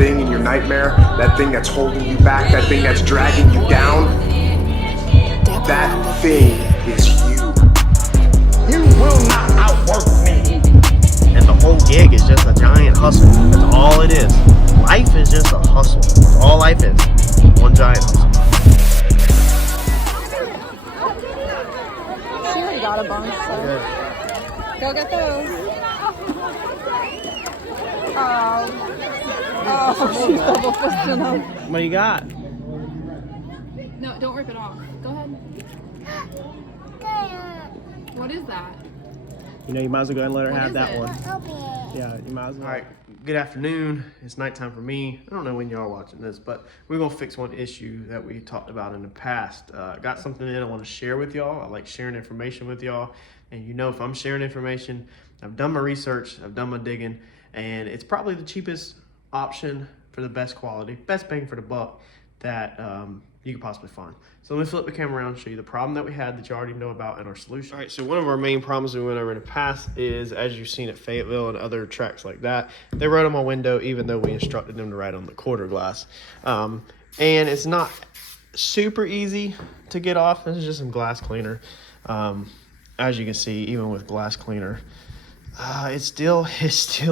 thing in your nightmare, that thing that's holding you back, that thing that's dragging you down, that thing is you. You will not outwork me. And the whole gig is just a giant hustle. That's all it is. Life is just a hustle. That's all life is. One giant hustle. She already got a bunch, so Yeah. go get those. Oh, she's double fisting them. What do you got? No, don't rip it off. Go ahead. What is that? You know, you might as well go ahead and let her What have is that it? one. Yeah, you might as well. All right, good afternoon. It's nighttime for me. I don't know when y'all are watching this, but we're gonna fix one issue that we talked about in the past. Got something in I want to share with y'all. I like sharing information with y'all. And you know, if I'm sharing information, I've done my research, I've done my digging, and it's probably the cheapest option for the best quality, best bang for the buck that you could possibly find. So let me flip the camera around and show you the problem that we had that you already know about and our solution. All right, so one of our main problems we went over in the past is, as you've seen at Fayetteville and other tracks like that, they wrote on my window even though we instructed them to write on the quarter glass. And it's not super easy to get off. This is just some glass cleaner. As you can see, even with glass cleaner, it's still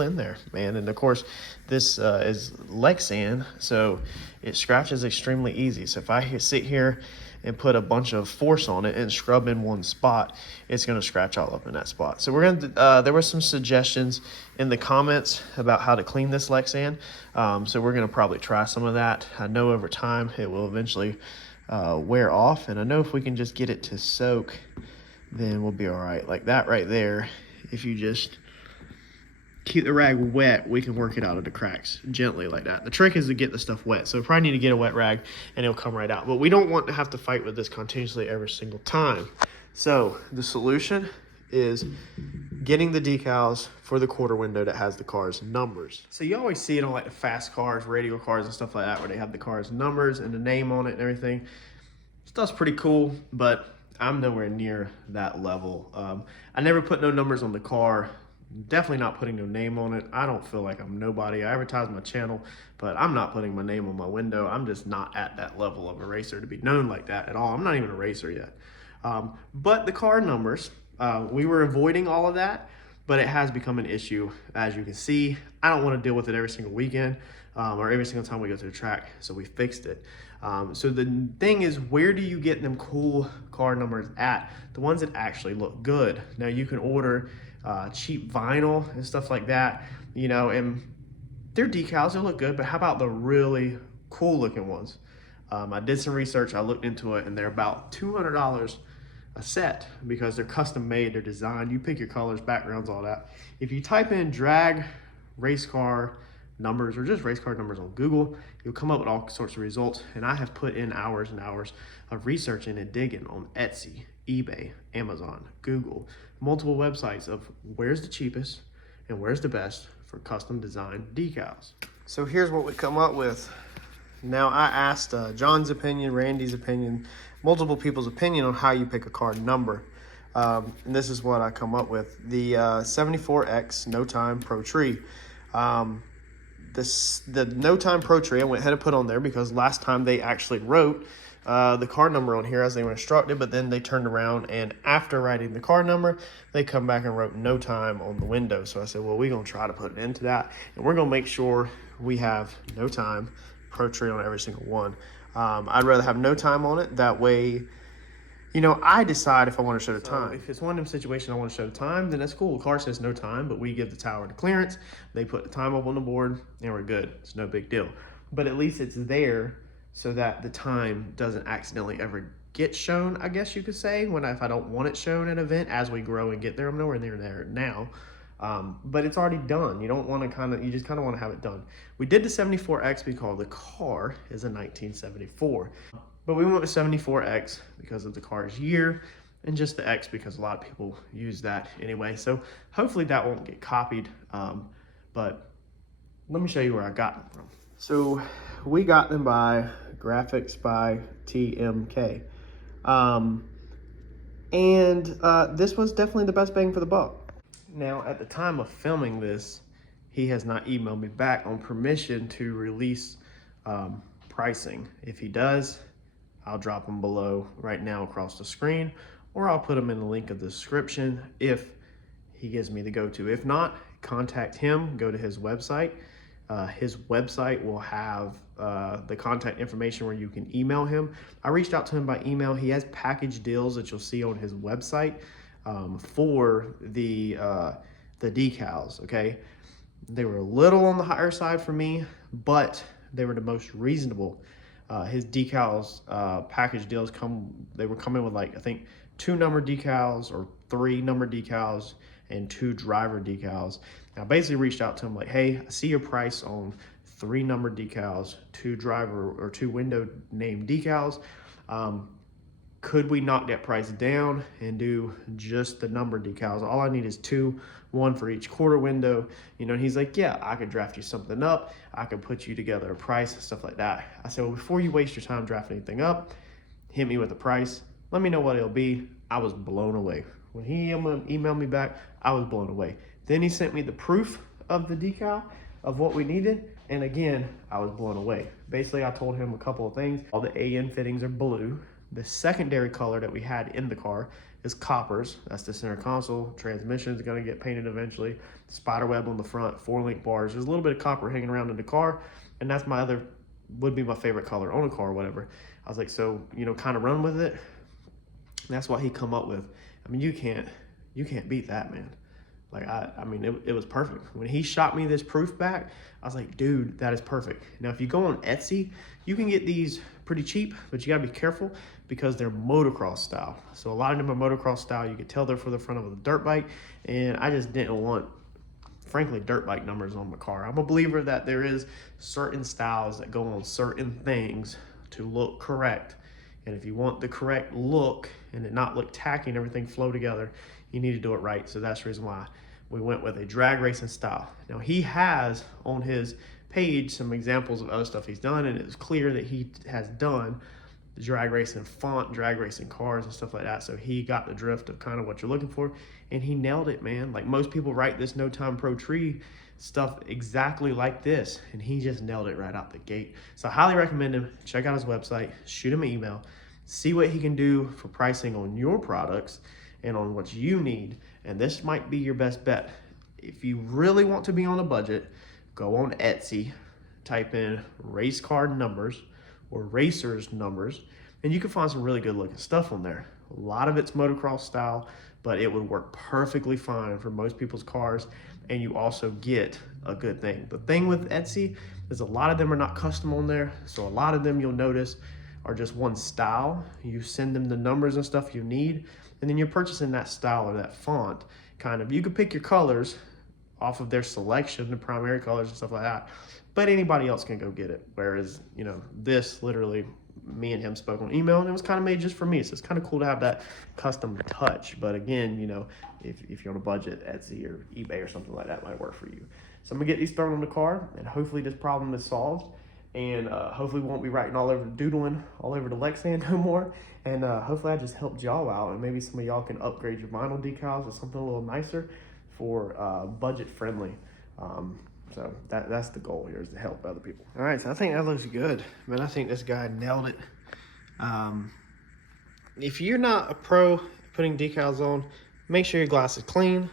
in there, man. And of course, this is Lexan, so it scratches extremely easy. So if I sit here and put a bunch of force on it and scrub in one spot, it's going to scratch all up in that spot. So we're going to, there were some suggestions in the comments about how to clean this Lexan. So we're going to probably try some of that. I know over time it will eventually wear off, and I know if we can just get it to soak, then we'll be all right. Like that right there, if you just keep the rag wet, we can work it out of the cracks gently like that. The trick is to get the stuff wet. So we probably need to get a wet rag and it'll come right out. But we don't want to have to fight with this continuously every single time. So the solution is getting the decals for the quarter window that has the car's numbers. So you always see it on like the fast cars, radio cars and stuff like that, where they have the car's numbers and the name on it and everything. Stuff's pretty cool, but I'm nowhere near that level. I never put no numbers on the car. Definitely not putting no name on it. I don't feel like I'm nobody. I advertise my channel, but I'm not putting my name on my window. I'm just not at that level of a racer to be known like that at all. I'm not even a racer yet. But the car numbers, we were avoiding all of that, but it has become an issue. As you can see, I don't want to deal with it every single weekend or every single time we go to the track, so we fixed it. So the thing is, where do you get them cool car numbers at? The ones that actually look good. Now you can order cheap vinyl and stuff like that, you know, and they're decals, they look good, but how about the really cool looking ones? I did some research, I looked into it, and they're about $200 a set because they're custom made, they're designed, you pick your colors, backgrounds, all that. If you type in drag race car numbers or just race car numbers on Google, you'll come up with all sorts of results. And I have put in hours and hours of researching and digging on Etsy, eBay, Amazon, Google, multiple websites of where's the cheapest and where's the best for custom designed decals. So here's what we come up with. Now I asked John's opinion, Randy's opinion, multiple people's opinion on how you pick a car number. And this is what I come up with. The 74X No Time Pro Tree. The No Time Pro Tree I went ahead and put on there because last time they actually wrote the car number on here as they were instructed, but then they turned around and after writing the car number, they come back and wrote no time on the window. So I said, well, we're going to try to put it into that, and we're going to make sure we have no time Pro Tree on every single one. I'd rather have no time on it. That way, you know, I decide if I want to show the time. If it's one of them situations I want to show the time, then that's cool. The car says no time, but we give the tower the clearance. They put the time up on the board, and we're good. It's no big deal. But at least it's there so that the time doesn't accidentally ever get shown, I guess you could say, if I don't want it shown at an event as we grow and get there. I'm nowhere near there now. But it's already done. You don't want to you just kind of want to have it done. We did the 74X because the car is a 1974. But we went with 74X because of the car's year, and just the X because a lot of people use that anyway. So hopefully that won't get copied. But let me show you where I got them from. So we got them by Graphics by TMK. And this was definitely the best bang for the buck. Now, at the time of filming this, he has not emailed me back on permission to release pricing. If he does, I'll drop them below right now across the screen, or I'll put them in the link of the description if he gives me the go-to. If not, contact him, go to his website. His website will have the contact information where you can email him. I reached out to him by email. He has package deals that you'll see on his website for the decals, okay? They were a little on the higher side for me, but they were the most reasonable. His decals package deals they were coming with, like, I think 2 number decals or 3 number decals and 2 driver decals. I basically reached out to him like, hey, I see your price on 3 number decals, 2 driver or 2 window name decals. Could we knock that price down and do just the number decals? All I need is 2, 1 for each quarter window. You know, and he's like, yeah, I could draft you something up. I could put you together a price and stuff like that. I said, well, before you waste your time drafting anything up, hit me with a price. Let me know what it'll be. I was blown away. When he emailed me back, I was blown away. Then he sent me the proof of the decal of what we needed. And again, I was blown away. Basically, I told him a couple of things. All the AN fittings are blue. The secondary color that we had in the car is coppers. That's the center console. Transmission is going to get painted eventually. Spider web on the front, 4-link bars. There's a little bit of copper hanging around in the car. And that's would be my favorite color on a car or whatever. I was like, so, you know, kind of run with it. And that's what he come up with. I mean, you can't beat that, man. Like, I mean, it was perfect. When he shot me this proof back, I was like, dude, that is perfect. Now, if you go on Etsy, you can get these pretty cheap, but you gotta be careful because they're motocross style. So a lot of them are motocross style. You could tell they're for the front of a dirt bike, and I just didn't want, frankly, dirt bike numbers on my car. I'm a believer that there is certain styles that go on certain things to look correct. And if you want the correct look and it not look tacky and everything flow together, you need to do it right. So that's the reason why we went with a drag racing style. Now, he has on his page some examples of other stuff he's done, and it's clear that he has done the drag racing font, drag racing cars and stuff like that. So he got the drift of kind of what you're looking for, and he nailed it, man. Like, most people write this No Time Pro Tree stuff exactly like this, and he just nailed it right out the gate. So I highly recommend him. Check out his website, shoot him an email, see what he can do for pricing on your products and on what you need. And this might be your best bet. If you really want to be on a budget, go on Etsy, type in race car numbers or racers numbers, and you can find some really good looking stuff on there. A lot of it's motocross style, but it would work perfectly fine for most people's cars, and you also get a good thing. The thing with Etsy is a lot of them are not custom on there, so a lot of them you'll notice are just one style. You send them the numbers and stuff you need, and then you're purchasing that style or that font. Kind of, you could pick your colors off of their selection, the primary colors and stuff like that, but anybody else can go get it. Whereas, you know, this literally, me and him spoke on email, and it was kind of made just for me. So it's kind of cool to have that custom touch. But again, you know, if you're on a budget, Etsy or eBay or something like that might work for you. So I'm gonna get these thrown on the car, and hopefully this problem is solved. And hopefully we won't be writing doodling all over the Lexan no more. And hopefully I just helped y'all out, and maybe some of y'all can upgrade your vinyl decals or something a little nicer for budget friendly. So that's the goal here, is to help other people. All right, so I think that looks good. Man, I think this guy nailed it. If you're not a pro putting decals on, make sure your glass is clean.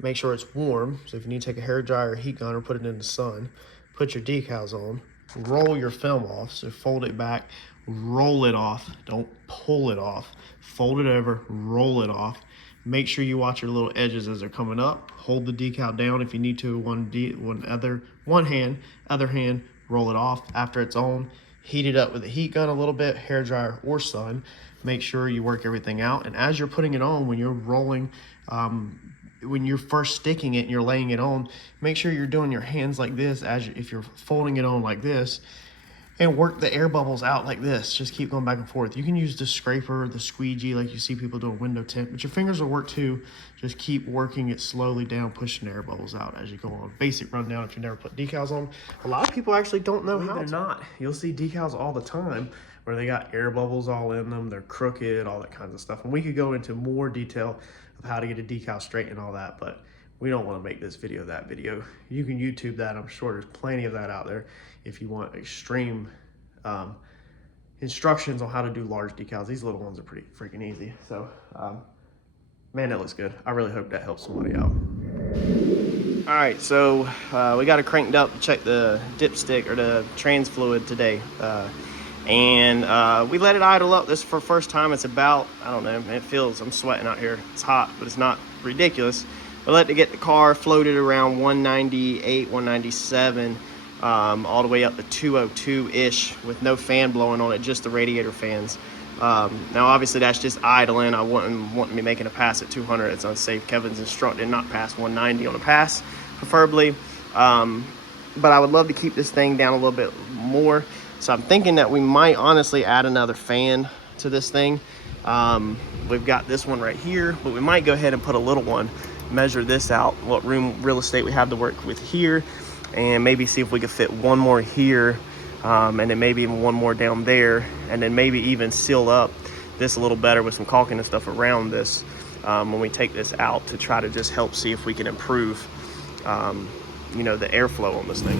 Make sure it's warm. So if you need to take a hair dryer or heat gun or put it in the sun, put your decals on. Roll your film off. So fold it back, roll it off. Don't pull it off. Fold it over, roll it off. Make sure you watch your little edges as they're coming up. Hold the decal down if you need to. One hand, other hand, roll it off. After it's on, heat it up with a heat gun a little bit, hair dryer or sun. Make sure you work everything out. And as you're putting it on, when you're rolling, when you're first sticking it and you're laying it on, make sure you're doing your hands like this if you're folding it on like this, and work the air bubbles out like this. Just keep going back and forth. You can use the scraper, the squeegee, like you see people doing window tint, but your fingers will work too. Just keep working it slowly down, pushing the air bubbles out as you go on. Basic rundown if you never put decals on. A lot of people actually don't know how to. Not. You'll see decals all the time where they got air bubbles all in them, they're crooked, all that kinds of stuff. And we could go into more detail of how to get a decal straight and all that, but we don't want to make this video that video. You can YouTube that. I'm sure there's plenty of that out there if you want extreme instructions on how to do large decals. These little ones are pretty freaking easy. So man, it looks good. I really hope that helps somebody out. All right, so we got it cranked up to check the dipstick or the trans fluid today. And we let it idle up. This for first time. It's about, I don't know, it feels, I'm sweating out here. It's hot, but it's not ridiculous. We let it get the car floated around 198, 197, all the way up to 202-ish with no fan blowing on it, just the radiator fans. Now obviously that's just idling. I wouldn't want me making a pass at 200. It's unsafe. Kevin's instructed not past 190 on a pass, preferably. But I would love to keep this thing down a little bit more. So I'm thinking that we might honestly add another fan to this thing. We've got this one right here, but we might go ahead and put a little one, measure this out, what real estate we have to work with here, and maybe see if we could fit one more here, and then maybe even one more down there, and then maybe even seal up this a little better with some caulking and stuff around this when we take this out, to try to just help see if we can improve you know, the airflow on this thing.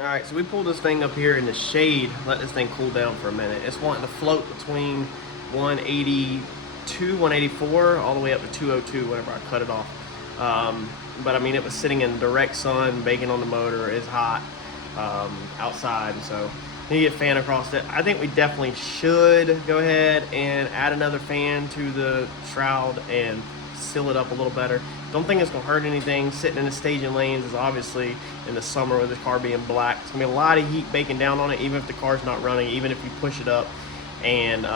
Alright, so we pulled this thing up here in the shade, let this thing cool down for a minute. It's wanting to float between 182, 184, all the way up to 202 whenever I cut it off. But I mean, it was sitting in direct sun, baking on the motor, it's hot outside, so you get a fan across it. I think we definitely should go ahead and add another fan to the shroud and seal it up a little better. Don't think it's gonna hurt anything. Sitting in the staging lanes is obviously in the summer with the car being black. It's gonna be a lot of heat baking down on it, even if the car's not running, even if you push it up. And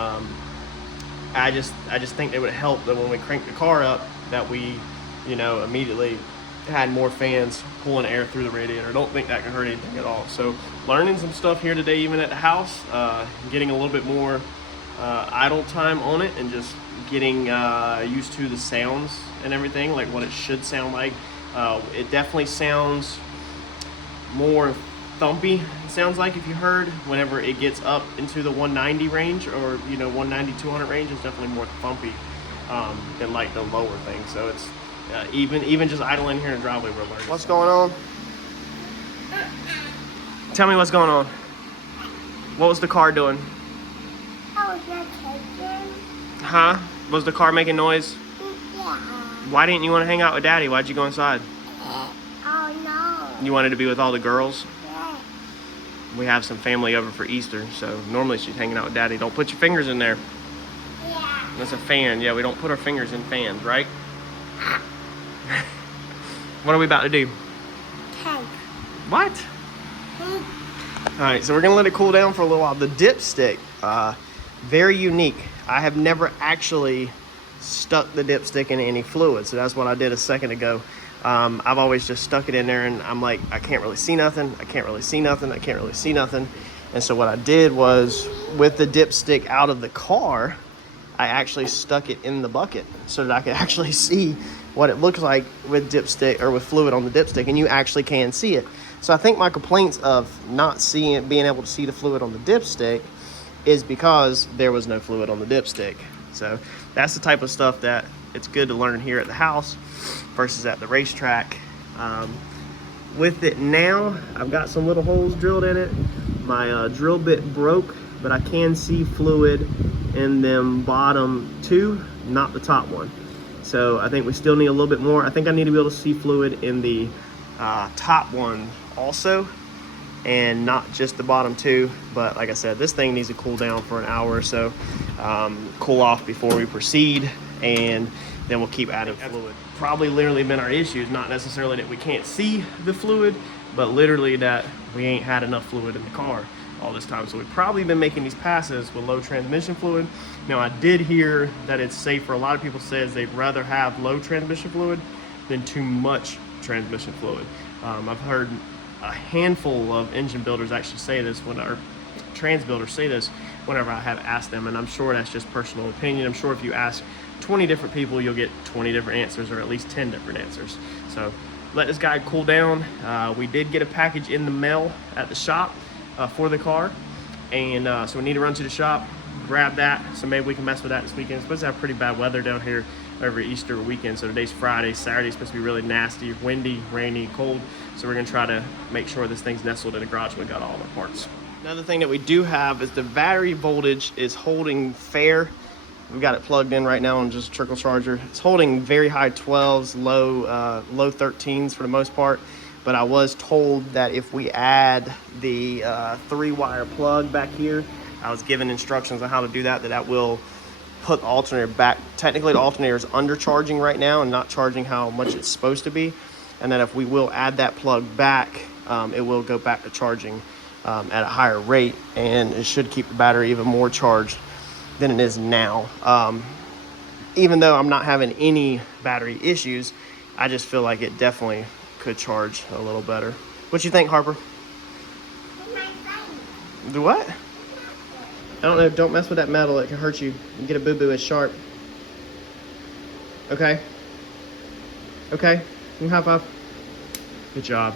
I just think it would help that when we crank the car up, that we, you know, immediately had more fans pulling air through the radiator. I don't think that can hurt anything at all. So learning some stuff here today, even at the house, getting a little bit more idle time on it, and just getting used to the sounds and everything, like what it should sound like. It definitely sounds more thumpy. It sounds like, if you heard, whenever it gets up into the 190 range, or 190, 200 range, is definitely more thumpy than like the lower thing. So it's even just idling here in the driveway, we're learning. What's going on? Tell me what's going on. What was the car doing? I was not taking. Huh? Was the car making noise? Yeah. Why didn't you want to hang out with Daddy? Why'd you go inside? Oh no. You wanted to be with all the girls? Yeah. We have some family over for Easter, so normally she's hanging out with Daddy. Don't put your fingers in there. Yeah. That's a fan. Yeah, we don't put our fingers in fans, right? What are we about to do? Cake. What? All right, so we're gonna let it cool down for a little while. The dipstick, very unique. I have never actually stuck the dipstick in any fluid, so that's what I did a second ago. I've always just stuck it in there, and I'm like, I can't really see nothing. I can't really see nothing. I can't really see nothing. And so what I did was, with the dipstick out of the car, I actually stuck it in the bucket so that I could actually see what it looks like with dipstick, or with fluid on the dipstick, and you actually can see it. So I think my complaints of not seeing it, being able to see the fluid on the dipstick, is because there was no fluid on the dipstick. So that's the type of stuff that it's good to learn here at the house versus at the racetrack. With it now, I've got some little holes drilled in it. My drill bit broke, but I can see fluid in them bottom two, not the top one. So I think we still need a little bit more. I think I need to be able to see fluid in the top one also, and not just the bottom two. But like I said, this thing needs to cool down for an hour or so, cool off before we proceed, and then we'll keep adding fluid. Probably literally been our issues, not necessarily that we can't see the fluid, but literally that we ain't had enough fluid in the car all this time. So we've probably been making these passes with low transmission fluid. Now, I did hear that it's safer. A lot of people says they'd rather have low transmission fluid than too much transmission fluid. I've heard a handful of engine builders actually say this, or trans builders say this whenever I have asked them, and I'm sure that's just personal opinion. I'm sure if you ask 20 different people, you'll get 20 different answers, or at least 10 different answers. So let this guy cool down. We did get a package in the mail at the shop for the car, and so we need to run to the shop, grab that, so maybe we can mess with that this weekend. It's supposed to have pretty bad weather down here over Easter weekend. So today's Friday. Saturday's supposed to be really nasty, windy, rainy, cold. So we're gonna try to make sure this thing's nestled in the garage. We got all the parts. Another thing that we do have is the battery voltage is holding fair. We've got it plugged in right now on just a trickle charger. It's holding very high 12s, low 13s for the most part. But I was told that if we add the 3-wire plug back here, I was given instructions on how to do that, that will put the alternator back. Technically, the alternator is undercharging right now and not charging how much it's supposed to be. And that if we will add that plug back, it will go back to charging at a higher rate, and it should keep the battery even more charged than it is now. Even though I'm not having any battery issues, I just feel like it definitely could charge a little better. What you think, Harper? Do what? I don't know. Don't mess with that metal. It can hurt you. You get a boo-boo. It's sharp. Okay. Okay. High five. Good job.